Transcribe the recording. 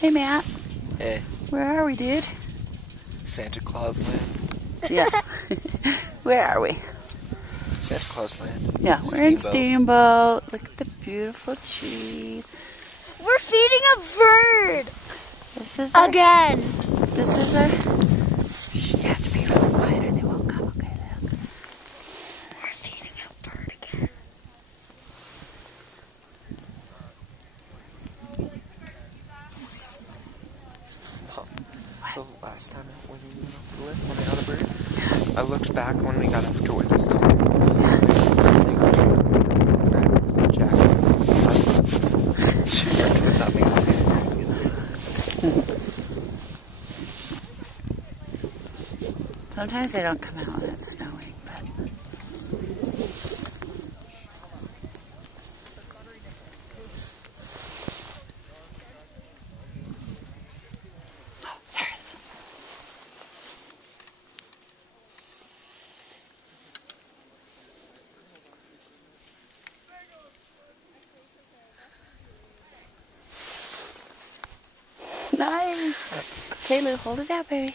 Hey, Matt. Hey. Where are we, dude? Santa Claus land. Yeah. Where are we? Santa Claus land. Yeah, we're in Steamboat. Look at the beautiful trees. We're feeding a bird. This is again. This is our. Shh, you have to be really quiet or they won't come. Okay, look. We're feeding a bird again. So last time when we went up the lift, when I got a bird, I looked back when we got up to where there's still birds. This guy in his jacket. He's like, shivering with nothing to say. Sometimes they don't come out when it's snowing, but. Oh, there it is. Nice. Okay, Lou, hold it out, baby.